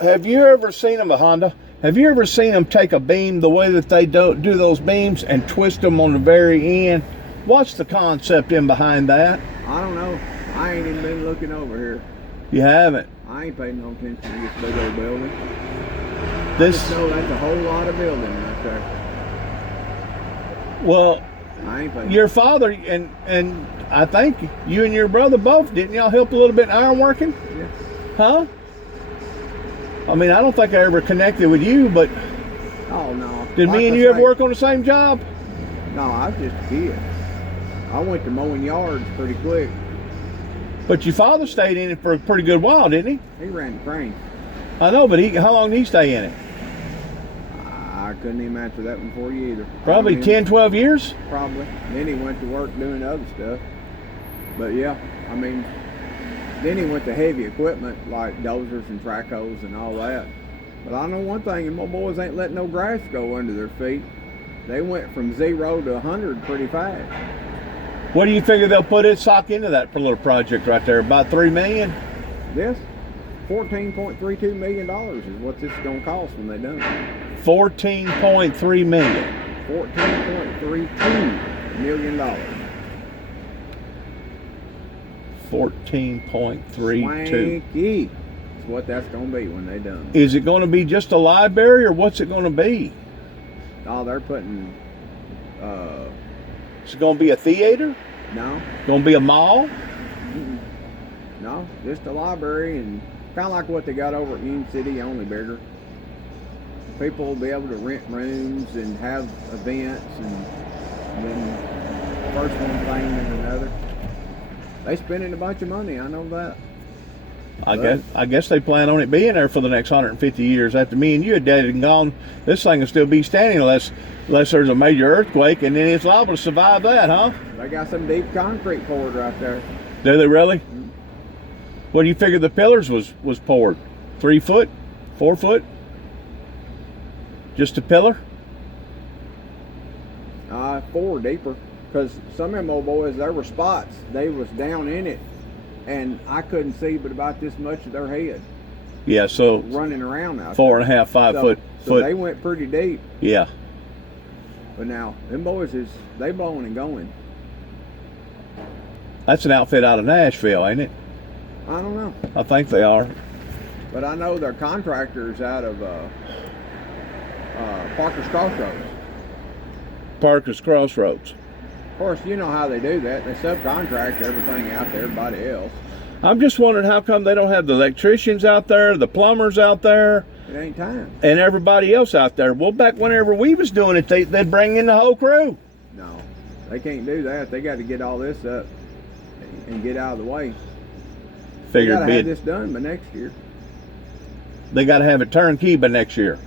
have you ever seen them, a Honda? Have you ever seen them take a beam the way that they do those beams and twist them on the very end? What's the concept in behind that? I don't know. I ain't even been looking over here. You haven't? I ain't paying no attention to this big old building. This, Just know that's a whole lot of building right there. well, I ain't paying. your father and I think you and your brother both, didn't y'all help a little bit in ironworking? Yes. Huh? I mean, I don't think I ever connected with you, but Oh no. did Like me and I you ever say, work on the same job? No, I was just a kid. I went to mowing yards pretty quick. But your father stayed in it for a pretty good while, didn't He ran the crane. he? I know, but how long did he stay in it? I couldn't even answer that one for you either. Probably 10, 12 years? Probably. Then he went to work doing other stuff. But yeah, I mean, then he went to heavy equipment like dozers and track hoes and all that. But I know one thing, and my boys ain't letting no grass go under their feet. They went from 0 to 100 pretty fast. What do you figure they'll put its sock into that little project right there? About $3 million? This, $14.32 million is what this is going to cost when they're done. $14.3 million. $14.32 million. 14.32. Swanky. That's what that's going to be when they're done. Is it going to be just a library or what's it going to be? Oh, they're putting, Is it going to be a theater? no, Going to be a mall? no, just a library and kind of like what they got over at Union City, only bigger. People will be able to rent rooms and have events and then first one thing and another. They spending a bunch of money, I know that. I guess they plan on it being there for the next 150 years. After me and you are dead and gone, this thing will still be standing unless there's a major earthquake, and then it's liable to survive that, huh? They got some deep concrete poured right there. Do they really? What do you figure the pillars was poured? 3 foot? 4 foot? Just a pillar? 4 deeper. Because some of them old boys, there were spots, they was down in it, and I couldn't see but about this much of their head. Yeah, so Running around out 4.5, 5 there. foot. So they went pretty deep. Yeah. But now, them boys they blowing and going. That's an outfit out of Nashville, ain't it? I don't know. I think they are. But I know they're contractors out of Parker's Crossroads. Parker's Crossroads. Of course, you know how they do that. They subcontract everything out to everybody else. I'm just wondering how come they don't have the electricians out there, the plumbers out there, It ain't time. and everybody else out there. Well, back whenever we was doing it, they'd bring in the whole crew. No, they can't do that. They got to get all this up and get out of the way. They Figured got to have this done by next year. they got to have it turnkey by next year.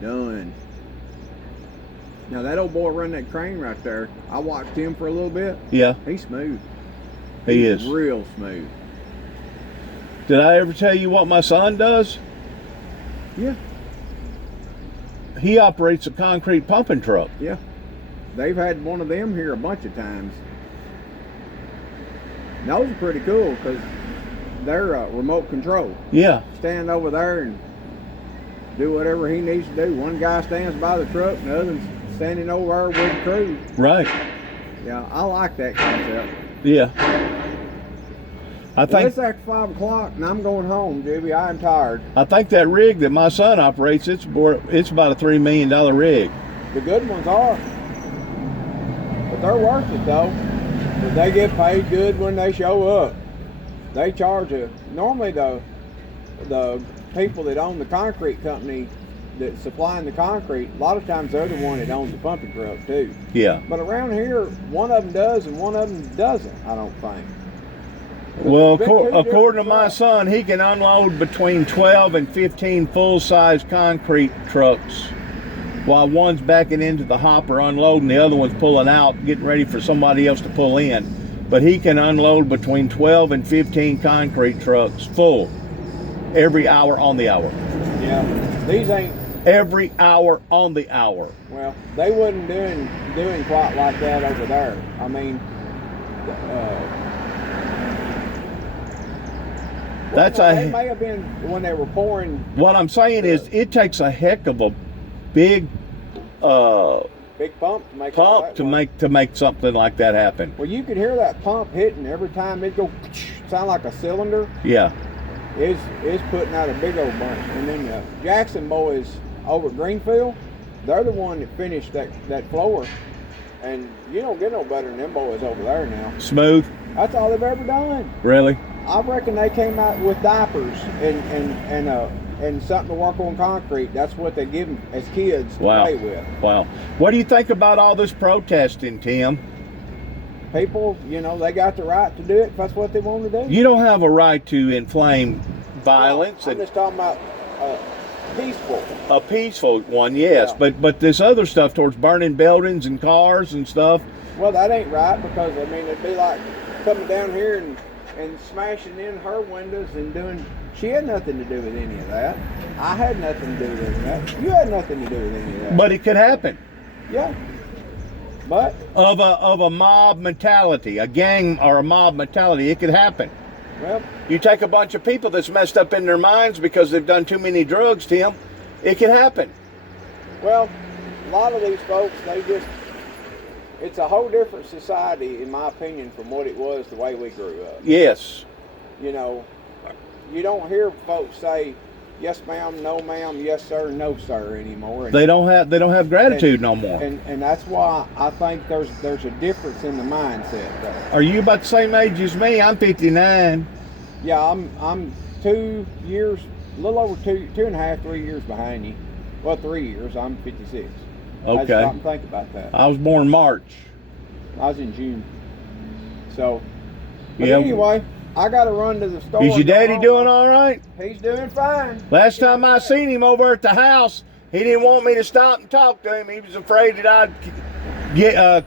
Done. Now that old boy running that crane right there, I watched him for a little bit. Yeah, He's smooth. he He's is. real smooth. Did I ever tell you what my son does? Yeah, He operates a concrete pumping truck. yeah. They've had one of them here a bunch of times. And those are pretty cool because they're remote control. Yeah, Stand over there and do whatever he needs to do. One guy stands by the truck and the other's standing over there with the crew. right. Yeah, I like that concept. Yeah. I Well, think it's after 5 o'clock and I'm going home, Jimmy. I'm tired. that rig that my son operates, it's about a $3 million rig. The good ones are. But they're worth it though. But they get paid good when they show up. They charge normally the people that own the concrete company that's supplying the concrete, a lot of times they're the one that owns the pumping truck too. Yeah. But around here, one of them does and one of them doesn't, I don't think. Well, According according to my son, he can unload between 12 and 15 full-size concrete trucks while one's backing into the hopper unloading, the other one's pulling out, getting ready for somebody else to pull in. But he can unload between 12 and 15 concrete trucks full every hour on the hour. Yeah, these ain't. Every hour on the hour. Well, they wasn't doing quite like that over there. I mean, That's Well, a. they may have been when they were pouring. What I'm saying is, it takes a heck of a big Big pump to make all pump that to make something like that happen. Well, you could hear that pump hitting every time it go sound like a cylinder. Yeah. Is putting out a big old bunch. And then the Jackson boys over at Greenfield, they're the one that finished that floor. And you don't get no better than them boys over there now. Smooth. That's all they've ever done. Really? I reckon they came out with diapers and something to work on concrete. That's what they give them as kids to play with. Wow. What do you think about all this protesting, Tim? People, they got the right to do it if that's what they want to do. You don't have a right to inflame violence. No, I'm just talking about peaceful. A peaceful one, yes. Yeah. But this other stuff towards burning buildings and cars and stuff. Well, that ain't right because, it'd be like coming down here and smashing in her windows and doing... She had nothing to do with any of that. I had nothing to do with any of that. You had nothing to do with any of that. But it could happen. Yeah. But... Of a mob mentality, a gang or a mob mentality, it could happen. Well... You take a bunch of people that's messed up in their minds because they've done too many drugs, Tim, it could happen. Well, a lot of these folks, it's a whole different society, in my opinion, from what it was the way we grew up. Yes. You don't hear folks say, yes ma'am, no ma'am, yes sir, no sir anymore. They don't have gratitude no more. And that's why I think there's a difference in the mindset there. Are you about the same age as me? I'm 59. Yeah, I'm 2 years, a little over 2.5, 3 years behind you. Well, 3 years. I'm 56. Okay. I just stop and think about that. I was born March. I was in June. So, but Yeah. anyway, I got to run to the store. Is your daddy doing all right? He's doing fine. Last time I seen him over at the house, he didn't want me to stop and talk to him. He was afraid that I'd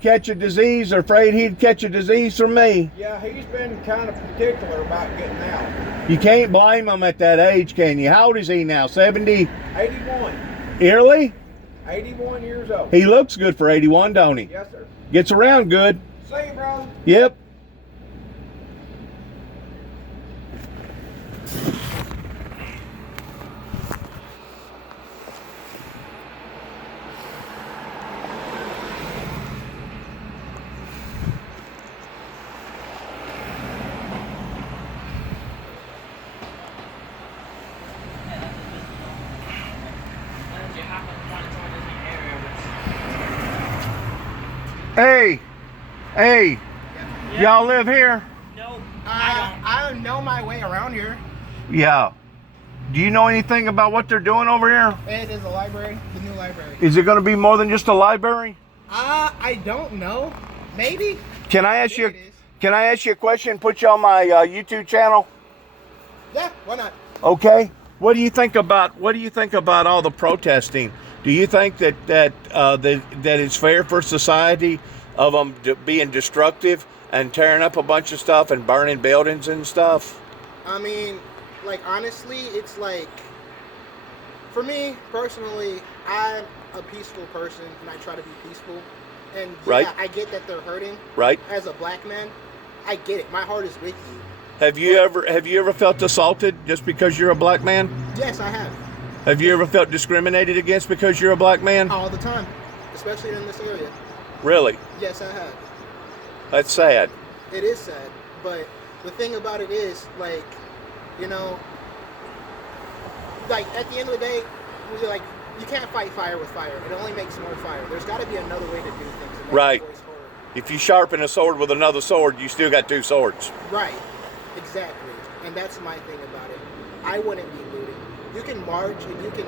catch a disease, or afraid he'd catch a disease from me. Yeah, he's been kind of particular about getting out. You can't blame him at that age, can you? How old is he now? 70? 81. Early? 81 years old. He looks good for 81, don't he? Yes, sir. Gets around good. See you, brother. Yep. Hey, y'all live here? No, I don't know my way around here. Yeah. Do you know anything about what they're doing over here? It is a library, the new library. Is it going to be more than just a library? I don't know. Maybe. Can I ask you? It is. Can I ask you a question? Put you on my YouTube channel. Yeah, why not? Okay. What do you think about all the protesting? Do you think that it's fair for society of them being destructive and tearing up a bunch of stuff and burning buildings and stuff? I mean, like, honestly, it's like, for me personally, I'm a peaceful person and I try to be peaceful. And yeah, right. I get that they're hurting. Right. As a black man, I get it. My heart is with you. Have you ever felt assaulted just because you're a black man? Yes, I have. Have you ever felt discriminated against because you're a black man? All the time, especially in this area. Really? Yes, I have. That's sad. It is sad, but the thing about it is, like, like, at the end of the day, you can't fight fire with fire. It only makes more fire. There's got to be another way to do things. And Right. that's always hard. If you sharpen a sword with another sword, you still got two swords. Right. Exactly. And that's my thing about it. I wouldn't be looting. You can march and you can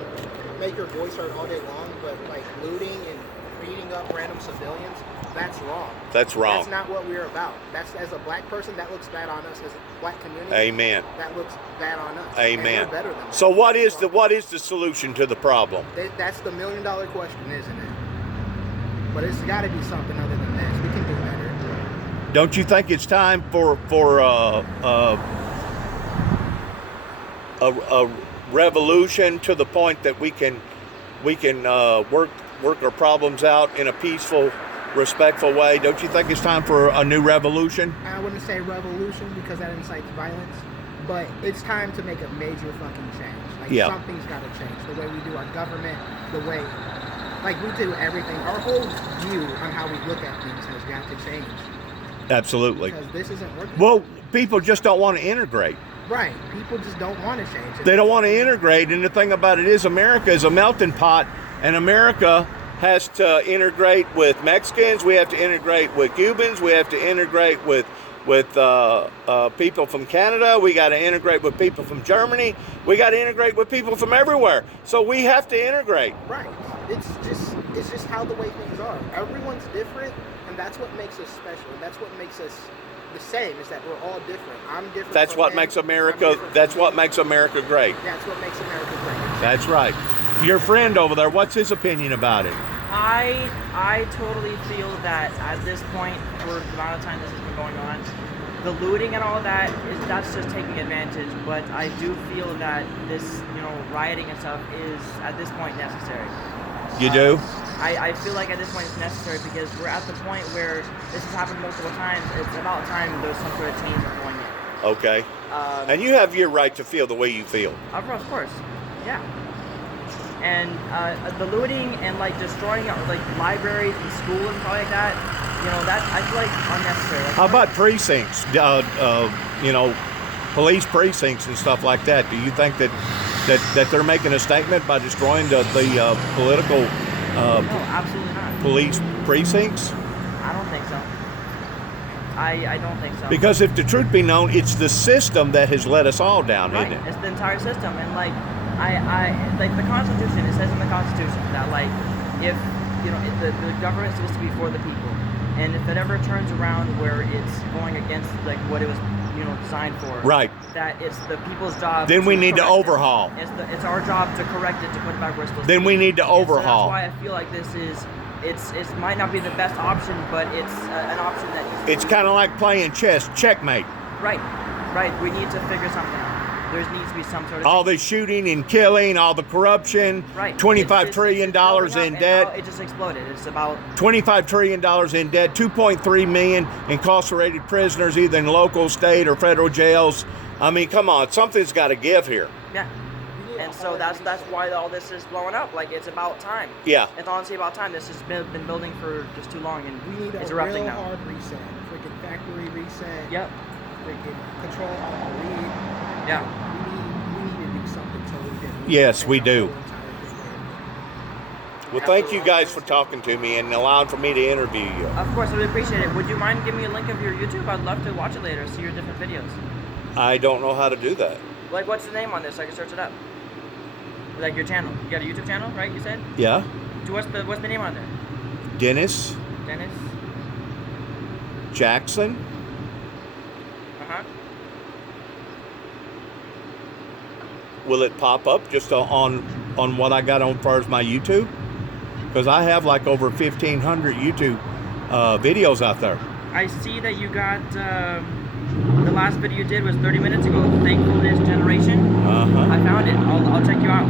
make your voice heard all day long, but, like, looting and beating up random civilians, that's wrong. That's wrong. That's not what we're about. That's, as a black person, that looks bad on us. As a black community, Amen. that looks bad on us. Amen. And we're better than that. So what is the solution to the problem? That's the $1 million question, isn't it? But it's got to be something other than this. We can do better. Don't you think it's time for a revolution to the point that we can work our problems out in a peaceful, respectful way? Don't you think it's time for a new revolution? I wouldn't say revolution because that incites violence. But it's time to make a major fucking change. Like, Yeah. something's got to change. The way we do our government, the way, like, we do everything. Our whole view on how we look at things has got to change. Absolutely. Because this isn't working. Well, people just don't want to integrate. Right. People just don't want to change. They don't want to integrate. And the thing about it is, America is a melting pot, and America has to integrate with Mexicans. We have to integrate with Cubans. We have to integrate with people from Canada. We got to integrate with people from Germany. We got to integrate with people from everywhere. So we have to integrate. Right. It's just how the way things are. Everyone's different, and that's what makes us special. And that's what makes us the same. Is that we're all different. I'm different. That's what makes America. That's what makes America great. That's what makes America great. That's right. Your friend over there, what's his opinion about it? I totally feel that at this point, for the amount of time this has been going on, the looting and all of that, that's just taking advantage. But I do feel that this, rioting and stuff is at this point necessary. You do? I feel like at this point it's necessary because we're at the point where this has happened multiple times. It's about time there's some sort of change going in. Okay. And you have your right to feel the way you feel. Of course, yeah. And the looting and like destroying like libraries and schools and stuff like that, that I feel like unnecessary. Like, How about precincts? Police precincts and stuff like that. Do you think that they're making a statement by destroying the political no, absolutely not. police precincts? I don't think so. I don't think so. Because if the truth be known, it's the system that has let us all down, right. isn't it? It's the entire system, and like I like the Constitution. It says in the Constitution that like if the government is supposed to be for the people, and if it ever turns around where it's going against like what it was designed for, Right. that it's the people's job. Then we need to correct it. overhaul. It's our job to correct it, to put it back where it's supposed to Then be. we need to And so overhaul. that's why I feel like this is it might not be the best option, but it's an option that needs to It's be- kind of like playing chess, checkmate. right. We need to figure something out. There needs to be some sort of All the shooting and killing, all the corruption, right. $25 trillion building up, in and debt. now it just exploded. It's about $25 trillion in debt, 2.3 million incarcerated prisoners, either in local, state, or federal jails. I mean, come on, something's got to give here. yeah. And so that's why all this is blowing up. Like it's about time. Yeah. It's honestly about time. This has been building for just too long, and We need it's a erupting real now. hard reset. Freaking factory reset. Yep. Freaking control all the weed. Yeah. We need to do something totally different. Yes, we Take our do. whole entire thing. Well, thank you guys for talking to me and allowing for me to interview you. Of course, I really appreciate it. Would you mind giving me a link of your YouTube? I'd love to watch it later, see your different videos. I don't know how to do that. Like, what's the name on this so I can search it up? Like your channel. You got a YouTube channel, right? You said. Yeah? What's the name on there? Dennis Dennis. Jackson. Will it pop up just on what I got on as far as my YouTube? Because I have like over 1,500 YouTube videos out there. I see that you got the last video you did was 30 minutes ago. Thankfulness Generation. Uh-huh. I found it. I'll check you out.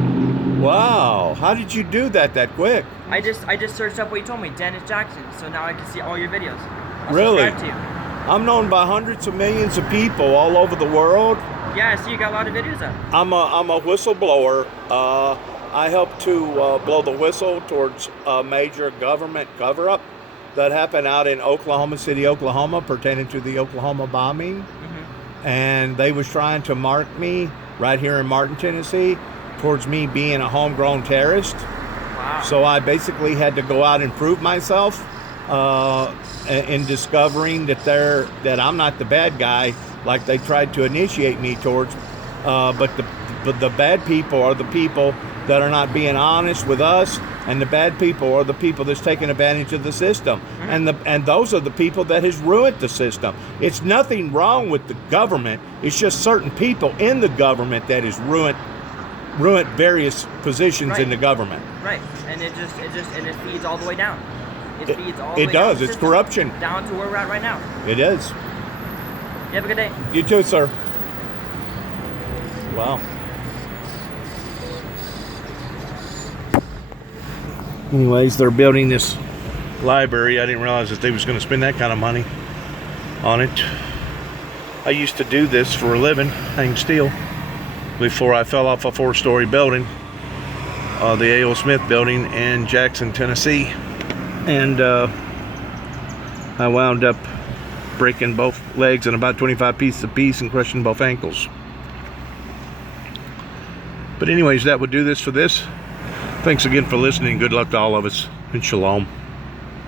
Wow. How did you do that quick? I just searched up what you told me, Dennis Jackson. So now I can see all your videos. I'll Really? subscribe to you. I'm known by hundreds of millions of people all over the world. Yeah, I see you got a lot of videos up. I'm a whistleblower. I help to blow the whistle towards a major government cover-up that happened out in Oklahoma City, Oklahoma, pertaining to the Oklahoma bombing. Mm-hmm. And they was trying to mark me right here in Martin, Tennessee, towards me being a homegrown terrorist. Wow. So I basically had to go out and prove myself in discovering that I'm not the bad guy like they tried to initiate me towards. But the bad people are the people that are not being honest with us, and the bad people are the people that's taking advantage of the system. Mm-hmm. And those are the people that has ruined the system. It's nothing wrong with the government. It's just certain people in the government that has ruined various positions in the government. Right, and it feeds all the way down. It feeds all the way It down does. the It's system, corruption. down to where we're at right now. It is. You have a good day. You too, sir. Wow. Anyways, they're building this library. I didn't realize that they was going to spend that kind of money on it. I used to do this for a living, hang steel, before I fell off a 4-story building, the A.O. Smith building in Jackson, Tennessee. And I wound up breaking both legs in about 25 pieces apiece and crushing both ankles. But anyways, that would do this for this. Thanks again for listening. Good luck to all of us, and shalom.